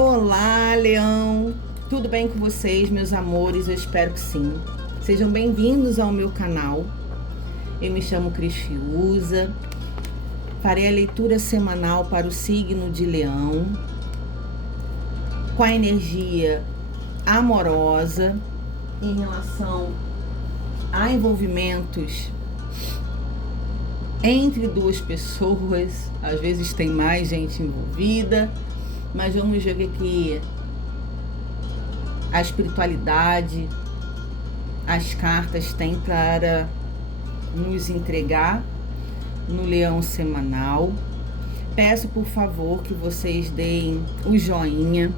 Olá, Leão! Tudo bem com vocês, meus amores? Eu espero que sim. Sejam bem-vindos ao meu canal. Eu me chamo Cris Fiuza. Farei a leitura semanal para o signo de Leão, com a energia amorosa em relação a envolvimentos entre duas pessoas. Às vezes tem mais gente envolvida, mas vamos ver o que a espiritualidade, as cartas têm para nos entregar no Leão Semanal. Peço, por favor, que vocês deem o joinha.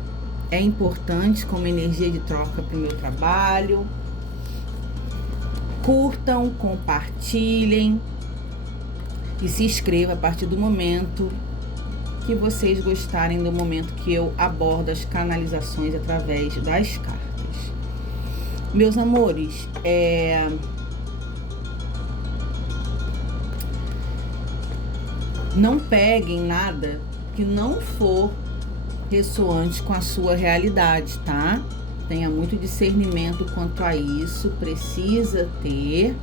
É importante como energia de troca para o meu trabalho. Curtam, compartilhem e se inscreva a partir do momento que vocês gostarem do momento que eu abordo as canalizações através das cartas. Meus amores, não peguem nada que não for ressoante com a sua realidade, tá? Tenha muito discernimento quanto a isso, precisa ter.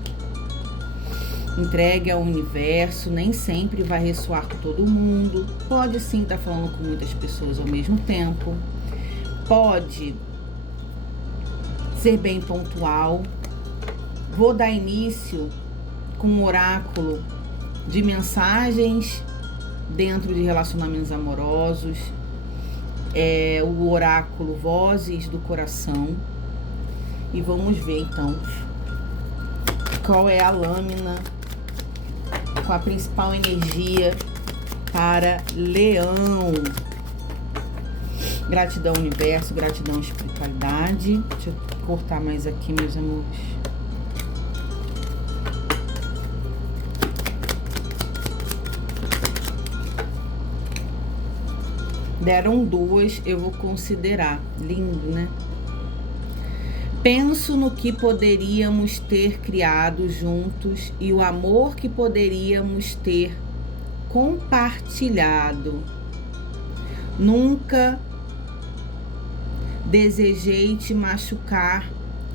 Entregue ao universo, nem sempre vai ressoar com todo mundo. Pode sim estar falando com muitas pessoas ao mesmo tempo. Pode ser bem pontual. Vou dar início com um oráculo de mensagens dentro de relacionamentos amorosos. O oráculo Vozes do Coração. E vamos ver então qual é a lâmina com a principal energia para Leão. Gratidão, universo, gratidão, espiritualidade. Deixa eu cortar mais aqui, meus amores. Deram duas, eu vou considerar. Lindo, né? Penso no que poderíamos ter criado juntos e o amor que poderíamos ter compartilhado. Nunca desejei te machucar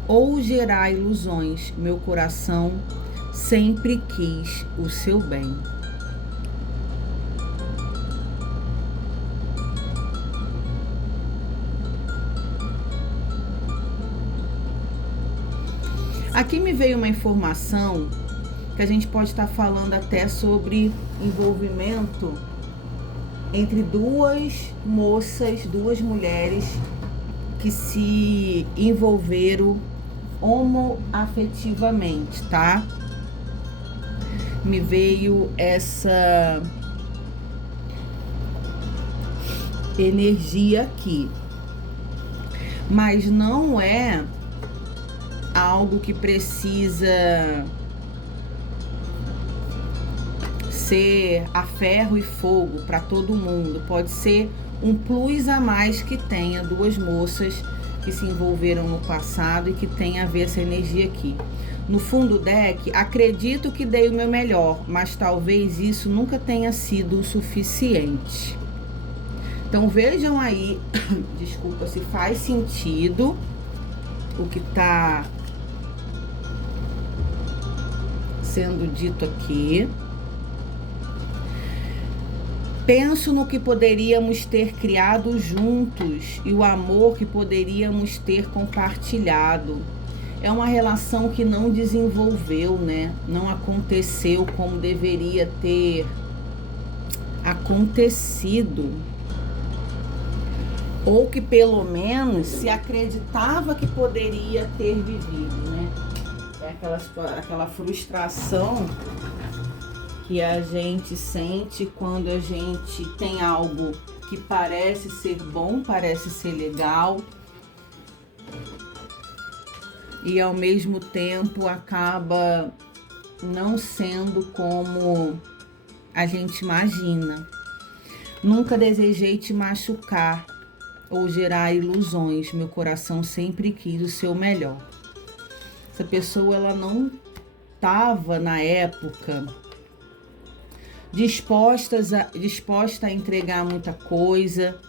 ou gerar ilusões. Meu coração sempre quis o seu bem. Aqui me veio uma informação que a gente pode estar falando até sobre envolvimento entre duas moças, duas mulheres que se envolveram homoafetivamente, tá? Me veio essa energia aqui, mas não é algo que precisa ser a ferro e fogo para todo mundo. Pode ser um plus a mais que tenha duas moças que se envolveram no passado e que tem a ver essa energia aqui. No fundo do deck, acredito que dei o meu melhor, mas talvez isso nunca tenha sido o suficiente. Então vejam aí, desculpa, se faz sentido o que tá sendo dito aqui. Penso no que poderíamos ter criado juntos e o amor que poderíamos ter compartilhado. É uma relação que não desenvolveu, né? Não aconteceu como deveria ter acontecido. Ou que pelo menos se acreditava que poderia ter vivido, né? É aquela frustração que a gente sente quando a gente tem algo que parece ser bom, parece ser legal, e ao mesmo tempo acaba não sendo como a gente imagina. Nunca desejei te machucar ou gerar ilusões. Meu coração sempre quis o seu melhor. Essa pessoa, ela não estava na época disposta a entregar muita coisa.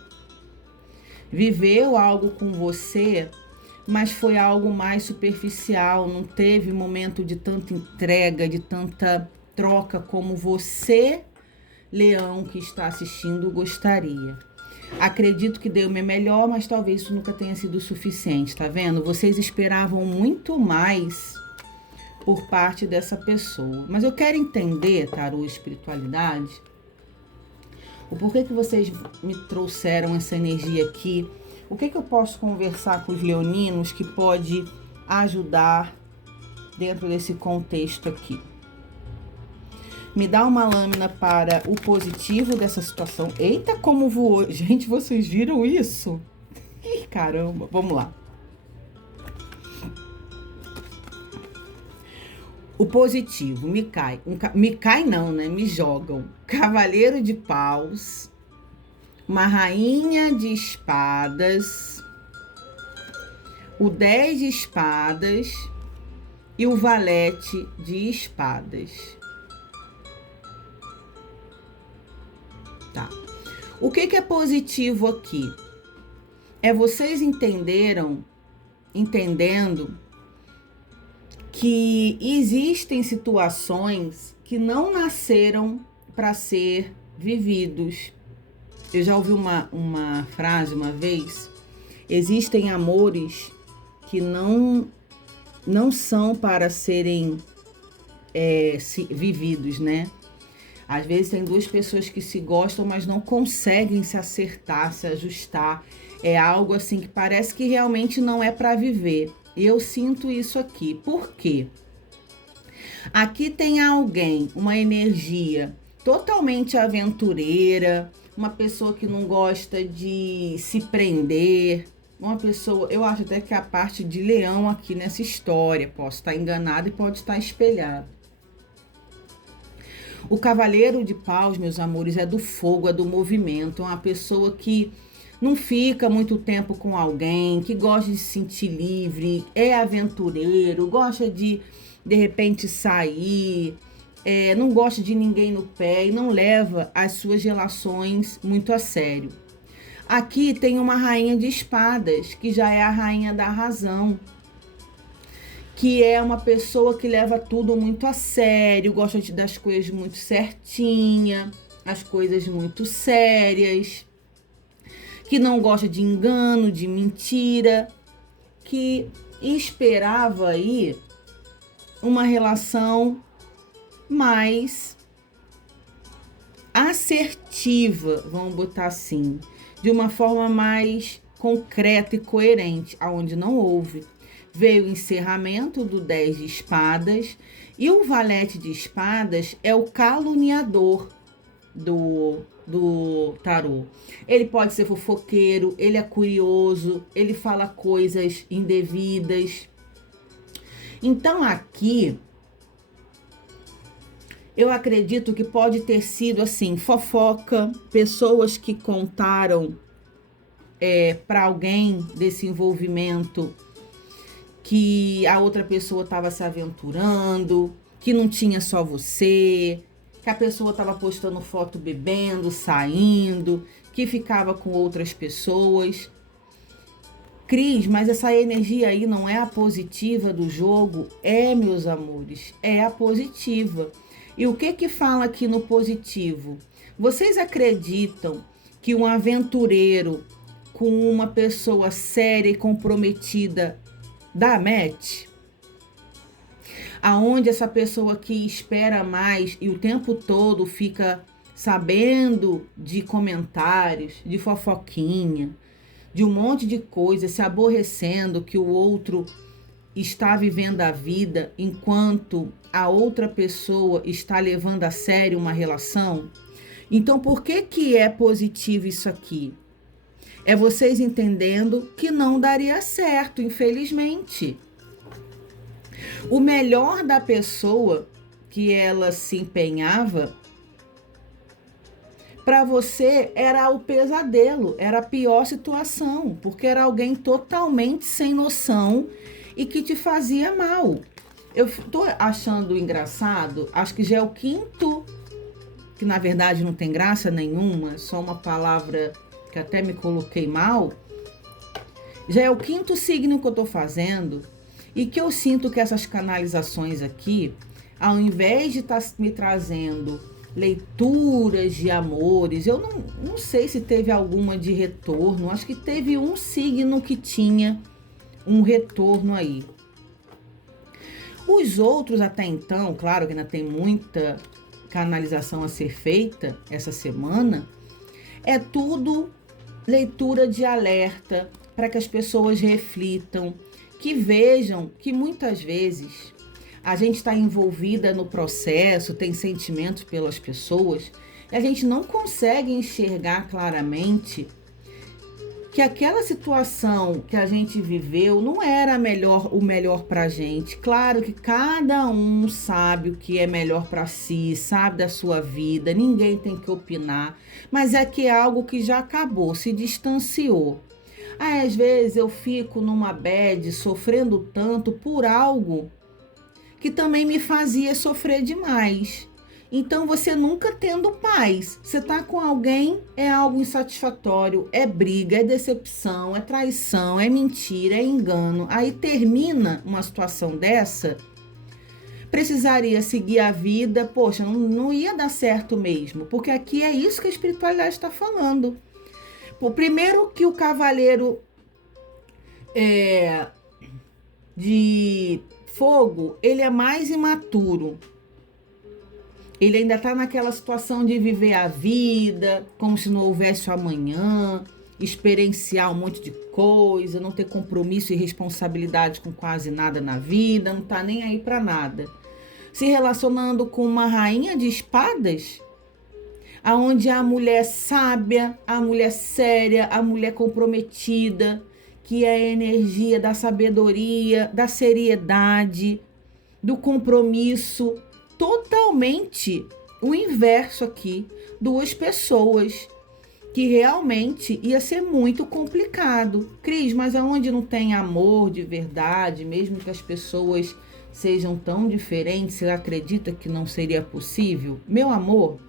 viveu algo com você, mas foi algo mais superficial, não teve momento de tanta entrega, de tanta troca como você, leão que está assistindo, gostaria. Acredito que deu o meu melhor, mas talvez isso nunca tenha sido suficiente, tá vendo? Vocês esperavam muito mais por parte dessa pessoa. Mas eu quero entender, tarô, espiritualidade, o porquê que vocês me trouxeram essa energia aqui. O que eu posso conversar com os leoninos que pode ajudar dentro desse contexto aqui? Me dá uma lâmina para o positivo dessa situação. Eita, como voou. Gente, vocês viram isso? Ih, caramba. Vamos lá. O positivo, me cai. Me cai não, né? Me jogam. Cavaleiro de paus. Uma rainha de espadas. O 10 de espadas. E o valete de espadas. Tá. O que é positivo aqui? É vocês entendendo que existem situações que não nasceram para ser vividos. Eu já ouvi uma frase uma vez: existem amores que não são para serem vividos, né? Às vezes tem duas pessoas que se gostam, mas não conseguem se acertar, se ajustar. É algo assim que parece que realmente não é para viver. Eu sinto isso aqui. Por quê? Aqui tem alguém, uma energia totalmente aventureira, uma pessoa que não gosta de se prender, uma pessoa, eu acho até que a parte de leão aqui nessa história, posso estar enganada e pode estar espelhado. O cavaleiro de paus, meus amores, é do fogo, é do movimento, é uma pessoa que não fica muito tempo com alguém, que gosta de se sentir livre, é aventureiro, gosta de repente sair, não gosta de ninguém no pé e não leva as suas relações muito a sério. Aqui tem uma rainha de espadas, que já é a rainha da razão, que é uma pessoa que leva tudo muito a sério, gosta das coisas muito certinha, as coisas muito sérias, que não gosta de engano, de mentira, que esperava aí uma relação mais assertiva, vamos botar assim, de uma forma mais concreta e coerente, aonde não houve. Veio o encerramento do 10 de espadas e o valete de espadas é o caluniador do tarô. Ele pode ser fofoqueiro, ele é curioso, ele fala coisas indevidas. Então aqui eu acredito que pode ter sido assim, fofoca, pessoas que contaram para alguém desse envolvimento que a outra pessoa estava se aventurando, que não tinha só você, que a pessoa estava postando foto bebendo, saindo, que ficava com outras pessoas. Cris, mas essa energia aí não é a positiva do jogo? É, meus amores, é a positiva. E o que fala aqui no positivo? Vocês acreditam que um aventureiro com uma pessoa séria e comprometida dá match? Aonde essa pessoa que espera mais e o tempo todo fica sabendo de comentários, de fofoquinha, de um monte de coisa, se aborrecendo que o outro está vivendo a vida enquanto a outra pessoa está levando a sério uma relação? Então, por que é positivo isso aqui? É vocês entendendo que não daria certo, infelizmente. O melhor da pessoa que ela se empenhava, para você era o pesadelo, era a pior situação, porque era alguém totalmente sem noção e que te fazia mal. Eu tô achando engraçado, acho que já é o quinto, que na verdade não tem graça nenhuma, só uma palavra que até me coloquei mal, Já é o 5º signo que eu tô fazendo e que eu sinto que essas canalizações aqui, ao invés de estar me trazendo leituras de amores, eu não sei se teve alguma de retorno, acho que teve um signo que tinha um retorno aí. Os outros até então, claro que ainda tem muita canalização a ser feita essa semana, é tudo leitura de alerta para que as pessoas reflitam, que vejam que muitas vezes a gente está envolvida no processo, tem sentimentos pelas pessoas e a gente não consegue enxergar claramente que aquela situação que a gente viveu não era o melhor pra gente. Claro que cada um sabe o que é melhor para si, sabe da sua vida, ninguém tem que opinar, mas é que é algo que já acabou, se distanciou. Aí, às vezes eu fico numa bad, sofrendo tanto por algo que também me fazia sofrer demais. Então, você nunca tendo paz. Você tá com alguém, é algo insatisfatório, é briga, é decepção, é traição, é mentira, é engano. Aí termina uma situação dessa, precisaria seguir a vida, poxa, não ia dar certo mesmo, porque aqui é isso que a espiritualidade está falando. Pô, primeiro que o cavaleiro de fogo, ele é mais imaturo. Ele ainda está naquela situação de viver a vida, como se não houvesse o amanhã, experienciar um monte de coisa, não ter compromisso e responsabilidade com quase nada na vida, não está nem aí para nada. Se relacionando com uma rainha de espadas, aonde a mulher sábia, a mulher séria, a mulher comprometida, que é a energia da sabedoria, da seriedade, do compromisso, totalmente o inverso aqui. 2 pessoas que realmente ia ser muito complicado. Cris, mas aonde não tem amor de verdade, mesmo que as pessoas sejam tão diferentes, você acredita que não seria possível? Meu amor,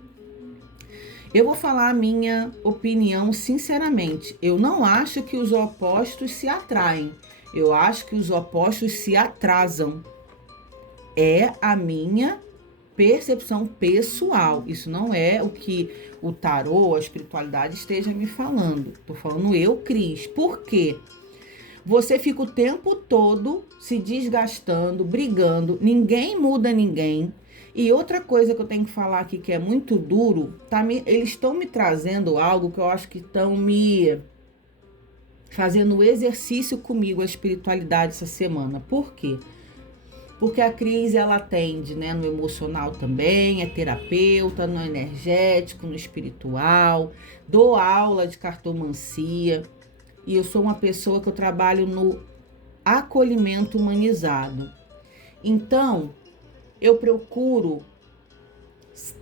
eu vou falar a minha opinião sinceramente. Eu não acho que os opostos se atraem. Eu acho que os opostos se atrasam. É a minha percepção pessoal. Isso não é o que o tarô, a espiritualidade esteja me falando. Tô falando eu, Cris. Por quê? Você fica o tempo todo se desgastando, brigando, ninguém muda ninguém. E outra coisa que eu tenho que falar aqui que é muito duro, eles estão me trazendo algo que eu acho que estão me fazendo exercício comigo, a espiritualidade essa semana. Por quê? Porque a Cris, ela atende, né, no emocional também, é terapeuta, no energético, no espiritual, dou aula de cartomancia e eu sou uma pessoa que eu trabalho no acolhimento humanizado. Então, eu procuro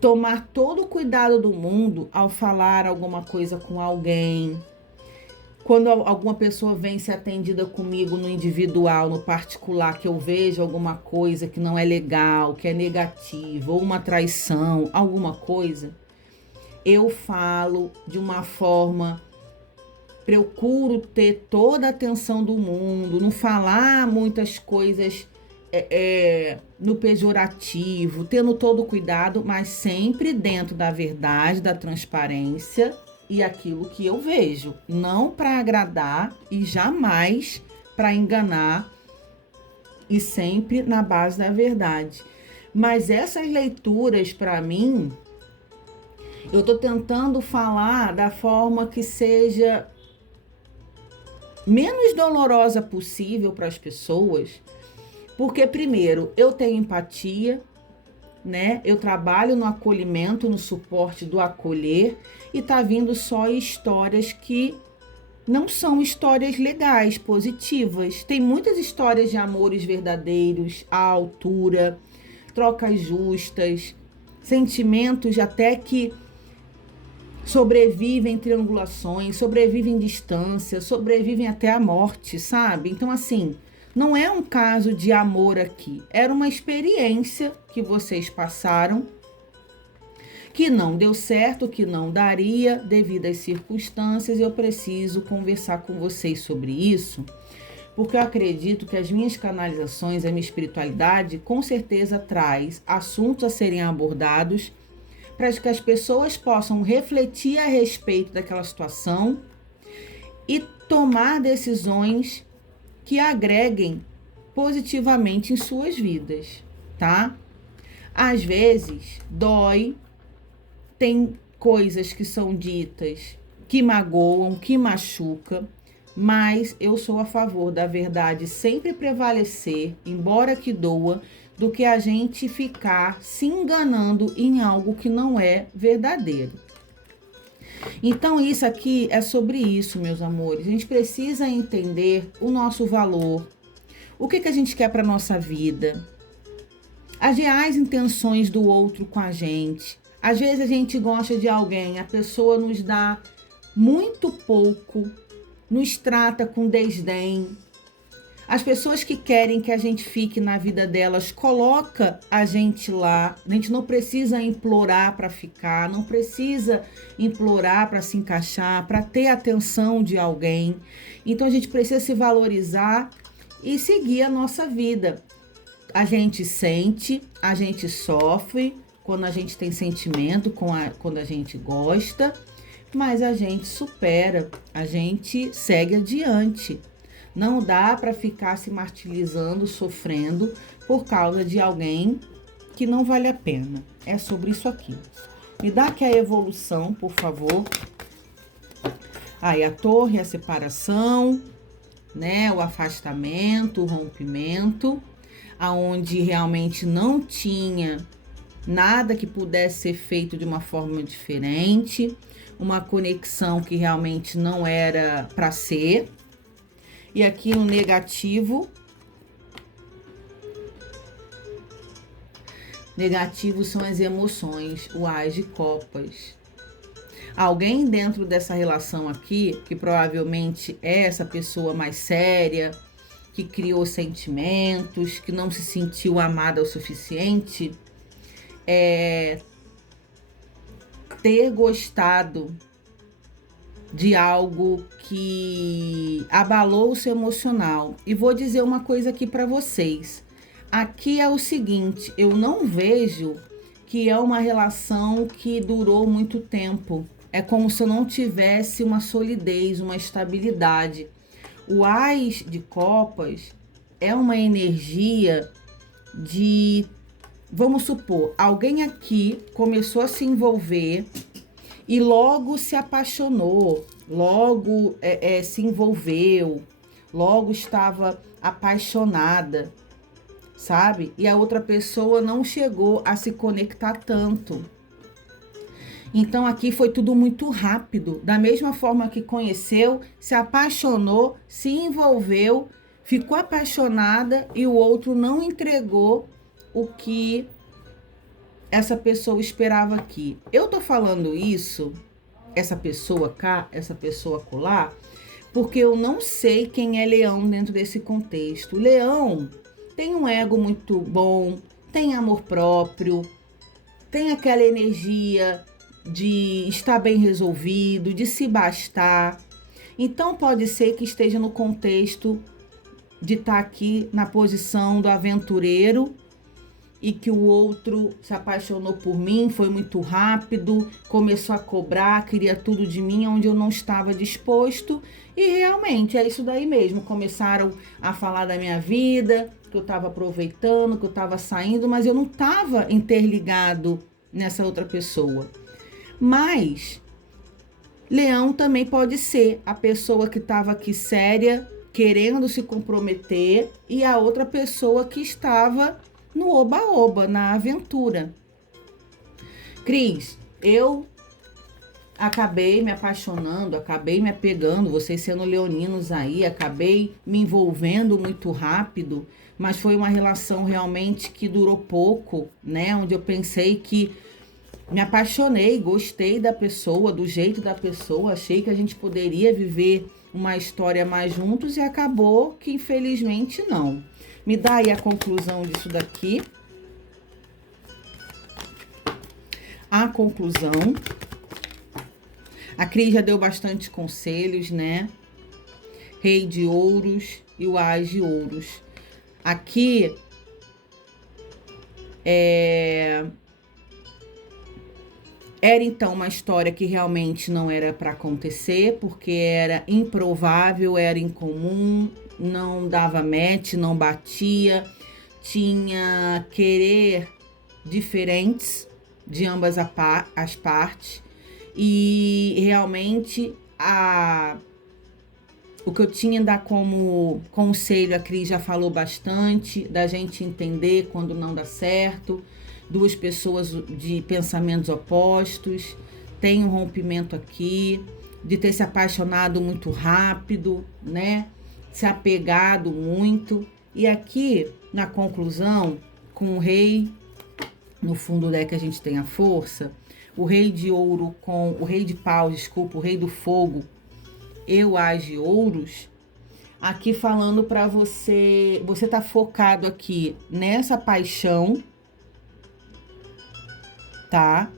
tomar todo o cuidado do mundo ao falar alguma coisa com alguém. Quando alguma pessoa vem ser atendida comigo no individual, no particular, que eu vejo alguma coisa que não é legal, que é negativa, ou uma traição, alguma coisa, eu falo de uma forma, procuro ter toda a atenção do mundo, não falar muitas coisas no pejorativo, tendo todo o cuidado, mas sempre dentro da verdade, da transparência e aquilo que eu vejo, não para agradar e jamais para enganar, e sempre na base da verdade. Mas essas leituras, para mim, eu estou tentando falar da forma que seja menos dolorosa possível para as pessoas, porque primeiro, eu tenho empatia, né? Eu trabalho no acolhimento, no suporte do acolher, e tá vindo só histórias que não são histórias legais, positivas. Tem muitas histórias de amores verdadeiros, à altura, trocas justas, sentimentos até que sobrevivem em triangulações, sobrevivem em distância, sobrevivem até a morte, sabe? Então, assim, não é um caso de amor aqui. Era uma experiência que vocês passaram, que não deu certo, que não daria devido às circunstâncias. Eu preciso conversar com vocês sobre isso, porque eu acredito que as minhas canalizações, a minha espiritualidade, com certeza traz assuntos a serem abordados para que as pessoas possam refletir a respeito daquela situação e tomar decisões que agreguem positivamente em suas vidas, tá? Às vezes, dói, tem coisas que são ditas que magoam, que machucam, mas eu sou a favor da verdade sempre prevalecer, embora que doa, do que a gente ficar se enganando em algo que não é verdadeiro. Então, isso aqui é sobre isso, meus amores. A gente precisa entender o nosso valor, o que a gente quer para nossa vida, as reais intenções do outro com a gente. Às vezes a gente gosta de alguém, a pessoa nos dá muito pouco, nos trata com desdém. As pessoas que querem que a gente fique na vida delas, coloca a gente lá. A gente não precisa implorar para ficar, não precisa implorar para se encaixar, para ter a atenção de alguém. Então a gente precisa se valorizar e seguir a nossa vida. A gente sente, a gente sofre quando a gente tem sentimento, quando a gente gosta, mas a gente supera, a gente segue adiante. Não dá para ficar se martirizando, sofrendo por causa de alguém que não vale a pena. É sobre isso aqui. Me dá aqui a evolução, por favor. Aí a torre, a separação, né? O afastamento, o rompimento, aonde realmente não tinha nada que pudesse ser feito de uma forma diferente, uma conexão que realmente não era para ser. E aqui no negativo, negativo são as emoções, o Ás de Copas. Alguém dentro dessa relação aqui, que provavelmente é essa pessoa mais séria, que criou sentimentos, que não se sentiu amada o suficiente, ter gostado de algo que abalou o seu emocional. E vou dizer uma coisa aqui para vocês. Aqui é o seguinte, eu não vejo que é uma relação que durou muito tempo. É como se eu não tivesse uma solidez, uma estabilidade. O Ás de Copas é uma energia de, vamos supor, alguém aqui começou a se envolver e logo se apaixonou, logo se envolveu, logo estava apaixonada, sabe? E a outra pessoa não chegou a se conectar tanto. Então aqui foi tudo muito rápido. Da mesma forma que conheceu, se apaixonou, se envolveu, ficou apaixonada e o outro não entregou o que essa pessoa esperava aqui. Eu tô falando isso, essa pessoa cá, essa pessoa colar, porque eu não sei quem é Leão dentro desse contexto. Leão tem um ego muito bom, tem amor próprio, tem aquela energia de estar bem resolvido, de se bastar. Então pode ser que esteja no contexto de estar aqui na posição do aventureiro e que o outro se apaixonou por mim, foi muito rápido, começou a cobrar, queria tudo de mim, onde eu não estava disposto. E realmente é isso daí mesmo. Começaram a falar da minha vida, que eu estava aproveitando, que eu estava saindo, mas eu não estava interligado nessa outra pessoa. Mas Leão também pode ser a pessoa que estava aqui séria, querendo se comprometer, e a outra pessoa que estava no oba-oba, na aventura. Cris, eu acabei me apaixonando, acabei me apegando, vocês sendo leoninos aí, acabei me envolvendo muito rápido, mas foi uma relação realmente que durou pouco, né? Onde eu pensei que me apaixonei, gostei da pessoa, do jeito da pessoa, achei que a gente poderia viver uma história mais juntos e acabou que infelizmente não. Me dá aí a conclusão disso daqui. a conclusão. A Cris já deu bastante conselhos, né? Rei de ouros e o As de ouros. Aqui era então uma história que realmente não era para acontecer, porque era improvável, era incomum, não dava match, não batia, tinha querer diferentes de ambas as partes, e realmente o que eu tinha a dar como conselho, a Cris já falou bastante, da gente entender quando não dá certo, duas pessoas de pensamentos opostos, tem um rompimento aqui, de ter se apaixonado muito rápido, né? Se apegado muito. E aqui, na conclusão, com o rei, no fundo do deck a gente tem a força, o rei de ouro com o rei de paus, desculpa, o rei do fogo, e o As de ouros, aqui falando para você tá focado aqui nessa paixão, tá?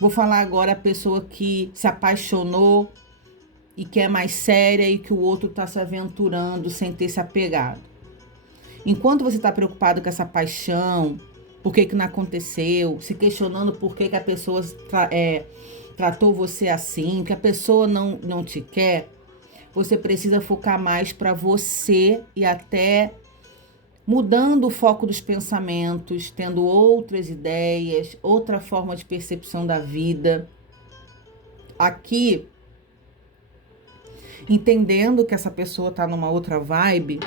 Vou falar agora a pessoa que se apaixonou e que é mais séria e que o outro tá se aventurando sem ter se apegado. Enquanto você tá preocupado com essa paixão, por que não aconteceu, se questionando por que a pessoa tratou você assim, que a pessoa não te quer, você precisa focar mais para você e até mudando o foco dos pensamentos, tendo outras ideias, outra forma de percepção da vida. Aqui, entendendo que essa pessoa está numa outra vibe,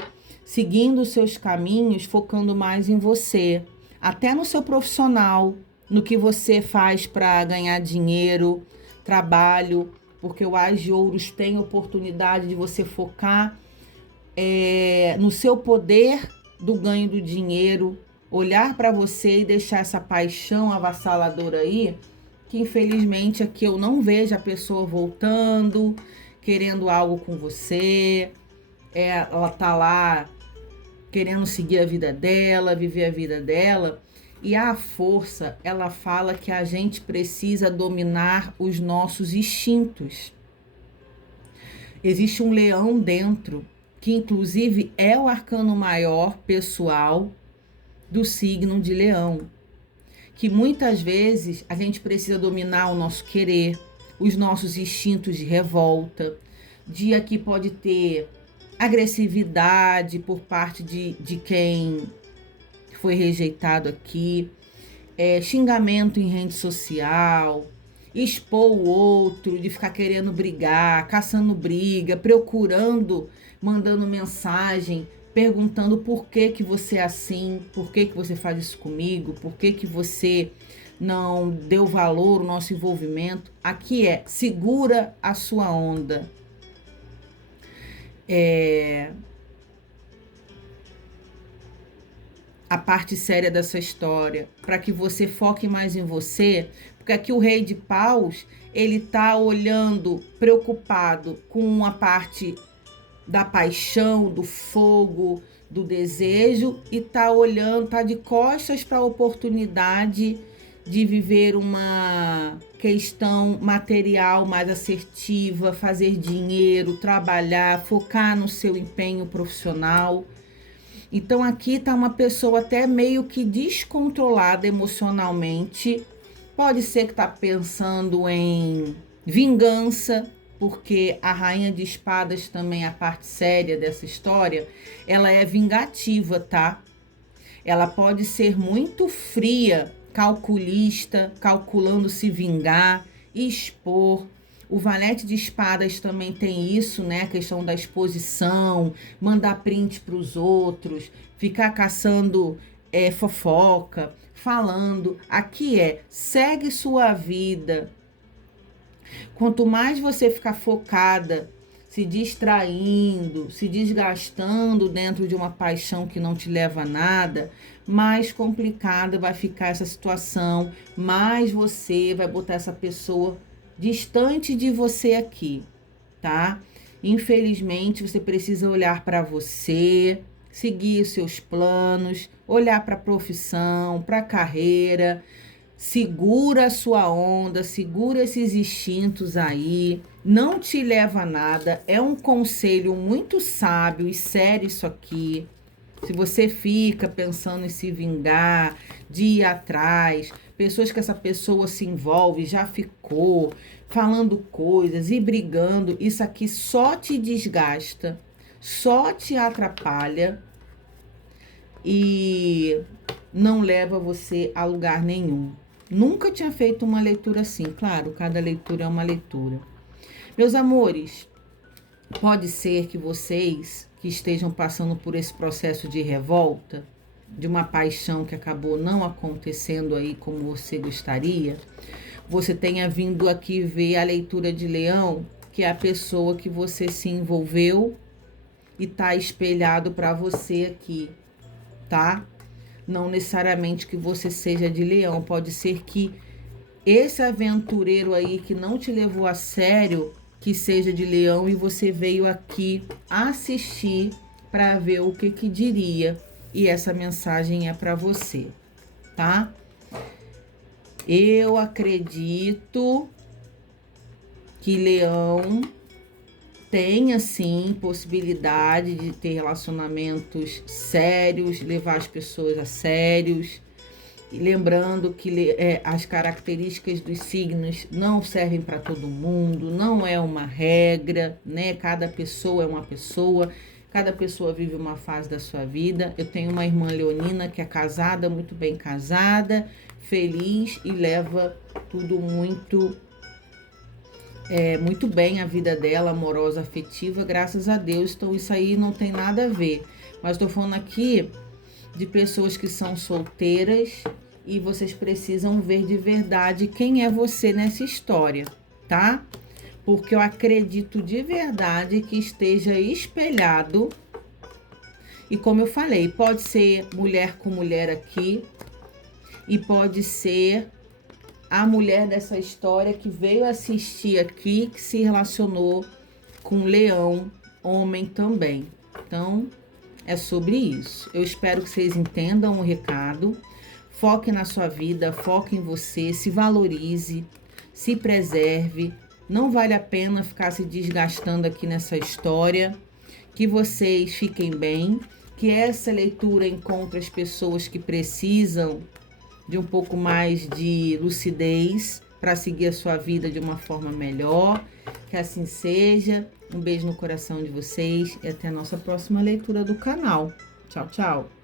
seguindo os seus caminhos, focando mais em você, até no seu profissional, no que você faz para ganhar dinheiro, trabalho, porque o As de ouros tem oportunidade de você focar no seu poder do ganho do dinheiro, olhar para você e deixar essa paixão avassaladora aí, que infelizmente aqui eu não vejo a pessoa voltando, querendo algo com você, ela tá lá querendo seguir a vida dela, viver a vida dela, e a força, ela fala que a gente precisa dominar os nossos instintos. Existe um leão dentro, que inclusive é o arcano maior pessoal do signo de Leão, que muitas vezes a gente precisa dominar o nosso querer, os nossos instintos de revolta. Dia que pode ter agressividade por parte de quem foi rejeitado aqui, xingamento em rede social, expor o outro, de ficar querendo brigar, caçando briga, procurando, mandando mensagem, perguntando por que você é assim, por que você faz isso comigo, por que você não deu valor ao nosso envolvimento. Aqui segura a sua onda. A parte séria dessa história, para que você foque mais em você, porque aqui o rei de paus, ele tá olhando, preocupado com a parte da paixão, do fogo, do desejo, e tá olhando, tá de costas para a oportunidade de viver uma questão material mais assertiva, fazer dinheiro, trabalhar, focar no seu empenho profissional. Então aqui tá uma pessoa até meio que descontrolada emocionalmente. Pode ser que tá pensando em vingança, porque a rainha de espadas também, a parte séria dessa história, ela é vingativa, tá? Ela pode ser muito fria, calculista, calculando se vingar, expor. O valete de espadas também tem isso, né? A questão da exposição, mandar print para os outros, ficar caçando fofoca, falando. Aqui segue sua vida. Quanto mais você ficar focada, se distraindo, se desgastando dentro de uma paixão que não te leva a nada, mais complicada vai ficar essa situação, mais você vai botar essa pessoa distante de você aqui, tá? Infelizmente, você precisa olhar para você, seguir os seus planos, olhar para a profissão, para a carreira, Segura a sua onda, segura esses instintos aí, não te leva a nada. É um conselho muito sábio e sério isso aqui. Se você fica pensando em se vingar, de ir atrás, pessoas que essa pessoa se envolve, já ficou, falando coisas e brigando, isso aqui só te desgasta, só te atrapalha e não leva você a lugar nenhum. Nunca tinha feito uma leitura assim. Claro, cada leitura é uma leitura. Meus amores, pode ser que vocês que estejam passando por esse processo de revolta, de uma paixão que acabou não acontecendo aí como você gostaria, você tenha vindo aqui ver a leitura de Leão, que é a pessoa que você se envolveu e tá espelhado para você aqui, tá? Não necessariamente que você seja de Leão, pode ser que esse aventureiro aí que não te levou a sério, que seja de Leão e você veio aqui assistir para ver o que diria. E essa mensagem é para você, tá? Eu acredito que Leão tem, sim, possibilidade de ter relacionamentos sérios, levar as pessoas a sérios. E lembrando que as características dos signos não servem para todo mundo, não é uma regra, né? Cada pessoa é uma pessoa, cada pessoa vive uma fase da sua vida. Eu tenho uma irmã leonina que é casada, muito bem casada, feliz e leva tudo muito bem a vida dela, amorosa, afetiva, graças a Deus. Então isso aí não tem nada a ver. Mas estou falando aqui de pessoas que são solteiras e vocês precisam ver de verdade quem é você nessa história, tá? Porque eu acredito de verdade que esteja espelhado. E como eu falei, pode ser mulher com mulher aqui e pode ser a mulher dessa história que veio assistir aqui, que se relacionou com Leão, homem também. Então, é sobre isso. Eu espero que vocês entendam o recado. Foque na sua vida, foque em você, se valorize, se preserve. Não vale a pena ficar se desgastando aqui nessa história. Que vocês fiquem bem, que essa leitura encontre as pessoas que precisam de um pouco mais de lucidez para seguir a sua vida de uma forma melhor. Que assim seja. Um beijo no coração de vocês e até a nossa próxima leitura do canal. Tchau, tchau.